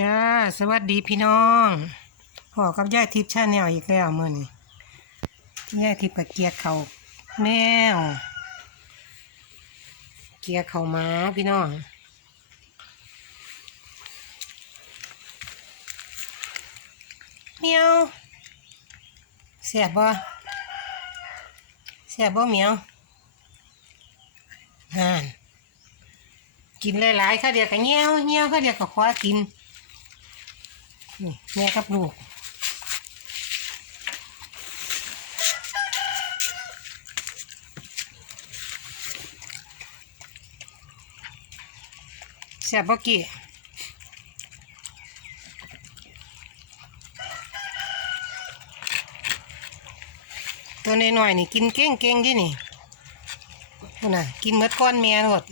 จ้า สวัสดีพี่น้องพ่อกับย่าทิพย์ชาแนลอีกแล้วเมื่อนี้ย่าทิพย์กับเกียร์เขาแมว เกียร์เขาม้าพี่น้องเมียวเสียบบ่เสียบบ่เมียวห่านกินหลายๆข้าเดียวกับเงี้ยวเงี้ยวข้าเดียวกับคว้ากิน นี่แม่กับลูกแซ่บบ่กี่ตัวน้อยๆนี่กินเก่งๆดินี่นั่นน่ะกินเมดก้อนแม่หมด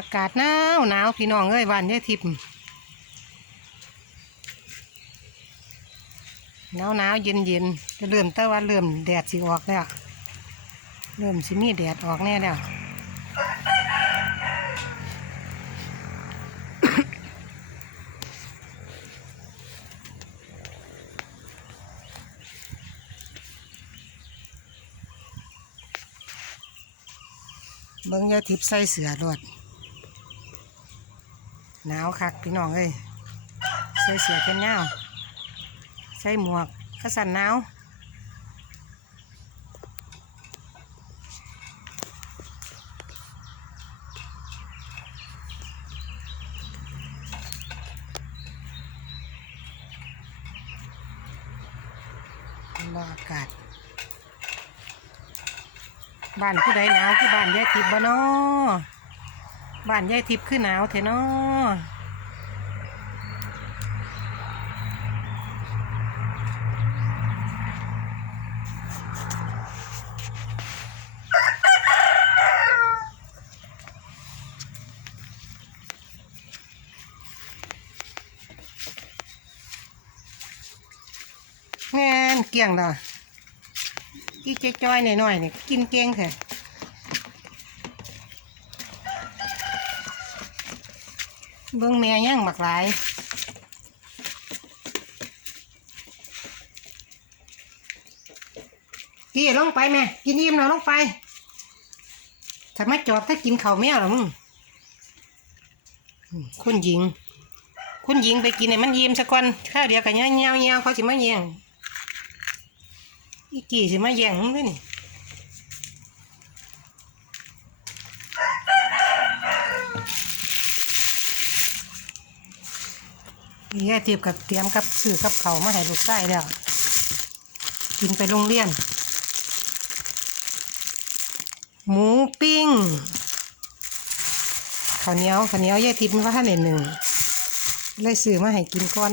อากาศหนาวหนาวพี่น้องเอ้ยวันนี้ทิพย์หนาวหนาวเย็นเย็นจะเริ่มแต่ว่าเริ่มแดดสิออกแล้วเริ่มสิมีแดดออกแน่แล้วเบิ่งยาทิพย์ใส่เสือรวด หนาวคักพี่น้องเอ้ยใส่เสือเป็นเงาใส่หมวกก็สั่นหนาวรออากาศบ้านผู้ใดหนาวคือบ้านยายทิพย์บ่นอ บ้านยายทิพย์คือหนาวเถอะนอแงนเกี่ยงดอกอีเจ๊จ้อยหน่อยๆนี่กินเก่งแท้ เบิ่งแม่ย่างบักหลายพี่ลงไปแม่กินอิ่มแล้วลงไปถ้ามาจอบถ้ากินข้าแมวหรอมึงคุณหญิง คุณหญิงไปกินเนี่ยมันยิ้มสักคนข้าวเดียวกันเงี้ยเงี้ยเงี้ยเขาสิมาแย่งอีกี่สิมาแย่งมึงด้วยนี่ นี่แค่เตรียมกับเตรียมกับซื้อกับเขามาให้ลูกไส้แล้วกินไปโรงเรียน หมูปิ้งข้าวเหนียวข้าวเหนียวยายทิพย์มันว่าท่านหนหนึ่งเลยซื้อมาให้กินก่อน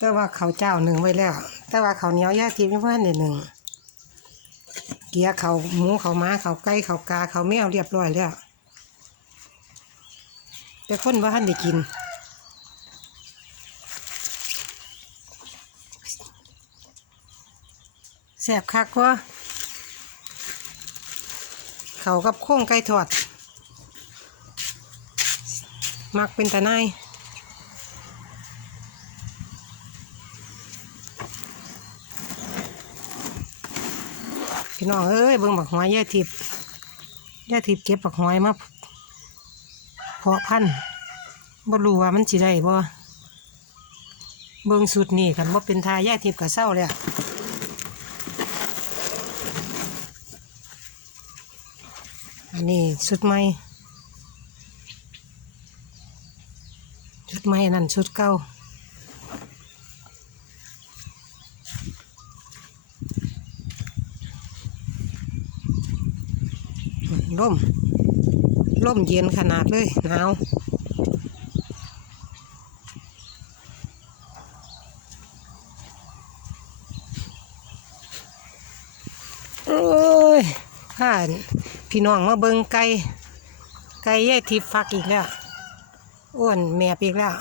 แต่ ว่าเขาเจ้าหนึ่งไว้แล้ว แต่ว่าเขาเหนียวย่าทิพย์ยังเพื่อนหนึ่งเกียร์เขาหมูเขาม้าเขาไก่เขากาเขาแมวเรียบร้อยแล้วแต่คนว่าท่านได้กินแสบคักวะเขากับโค้งไก่ทอด มักเป็นตาไน พี่น้องเอ้ยเบิ่งบักหอยย่าทิพย์ย่าทิพย์เก็บบักหอยมาเพาะพันธุ์บ่รู้ว่ามันสิได้บ่เบิ่งสุดนี่คันบ่เป็นทาย่าทิพย์ก็เศร้าแล้วอันนี้ชุดใหม่ชุดใหม่นั่นชุดเก่า ร่มร่มเย็นขนาดเลยหนาวโอ้ยข้าพี่น้องมาเบิงไก่ไก่แย่ทิพฟักอีกแล้วอ้วนแมบอีกแล้ว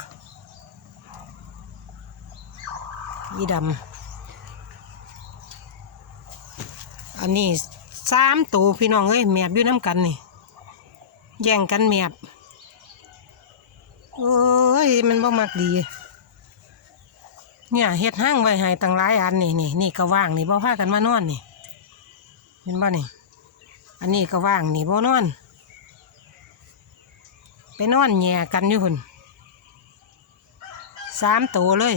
ยีดำอันนี้ สามตัวพี่น้องเอ้ยแมบอยู่น้ำกันนี่แย่งกันแมบโอ้ยมันบ่มักดี เนี่ยเฮ็ดห้างไว้ให้ตั้งหลายอันนี่นี่นี่ก็ว่างนี่บ่พากันมานอนนี่เห็นบ่นี่ อันนี้ก็ว่างนี่บ่นอน ไปนอนแย่กันอยู่หุ่นสามตัวเลย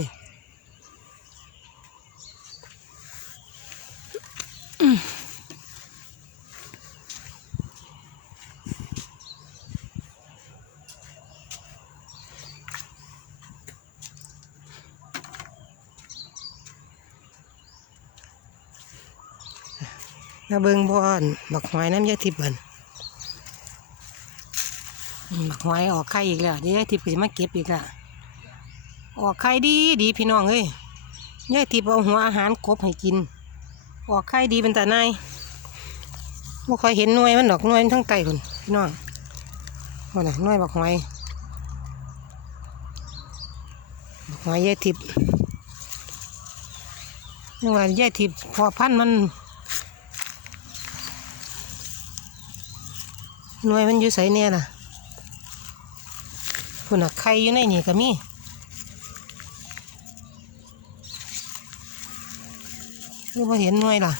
มาเบิ่งบอนบักหอยน้ำยาทิพย์บันอืมบักหอยออกไข่อีกแล้วยายทิพย์ก็จะมาเก็บอีกล้วออกไข่ดีดีพี่น้องเอ้ยยายทิพย์เอาหัวอาหารกบให้กิน ออกไข่ดีเป็นแตาในายบ่ค่อยเห็นหน่วยมันดอกหน่วยมันทั้งไตคนพี่น้องว่าน่ะหน่วยบักหอยบักหอยยายทิพย์ยังว่ายายทิพย์พอพันธ์มัน หน่วยมันอยู่ใส่เนี่ยล่ะคุณน่ะไข่อยู่ในนี่ก็มีรือว่าเห็นหน่วยล่ะ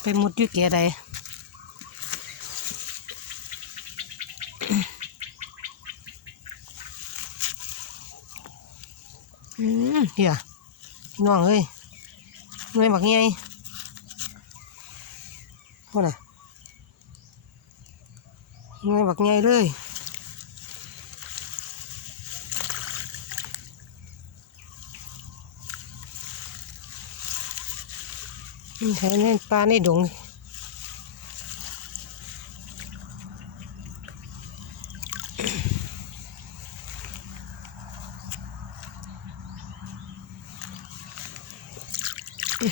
ไปมุดอยู่แก่ใดอืมเดี๋ยว พี่น้องเอ้ยหน่วยบักใหญ่โน่นน่ะหน่วยบักใหญ่เลยนี่แถวนี้ปลาในดงเตี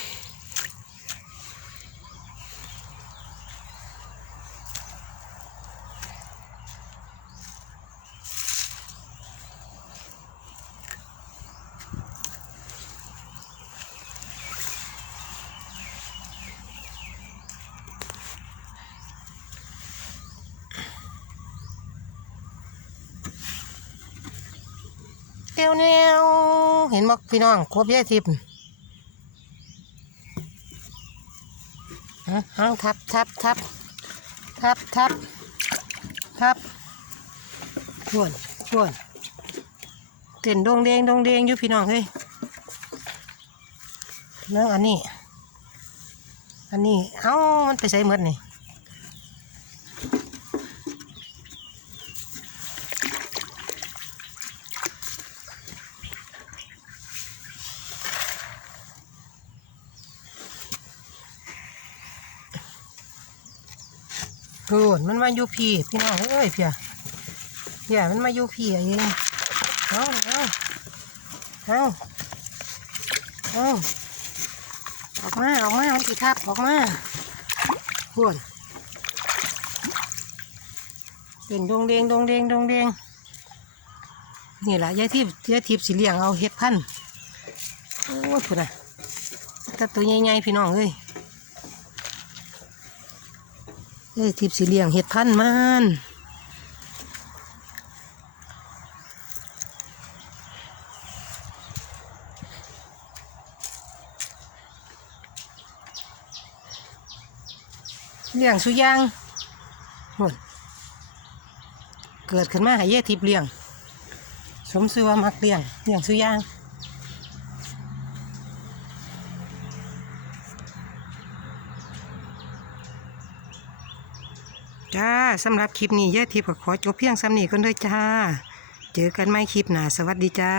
ยวเนียวเห็นบอกพี่น้องครบยายทิพย์ฮะ เอาทับทับทับทับทับทับชวนชวนเต้นดงเดงดงเดงอยู่พี่น้องเฮ้ยแล้วอันนี้ อันนี้ เอ้ามันไปใส่หมดนี่ โอ้ยมันมาอยู่พี่ พี่น้องเอ้ยเพียเพียมันมาอยู่พี่เองเอาเอาเอาเอาออกมาออกมามันติทับออกมาพวนเป็นดงเดงดงเดงดงเดงนี่แหละยายทิพย์ยายทิพย์สีเหลียงเอาเห็ดพันธุ์โอ้ยพุ่นน่ะแต่ตัวใหญ่ๆพี่น้องเอ้ย เอ้ยทิพสีเหลียงเห็ดพันมันเลี้ยงสุยางหุ่นเกิดขึ้นมาให้เย่ทิพย์เลี้ยง สมชื่อว่ามักเลี้ยงเลี้ยงสุยาง สำหรับคลิปนี้ย่าทิพย์ก็ขอจบเพียงซ้ำนี้ก่อนเด้อจ้า เจอกันใหม่คลิปหน้าสวัสดีจ้า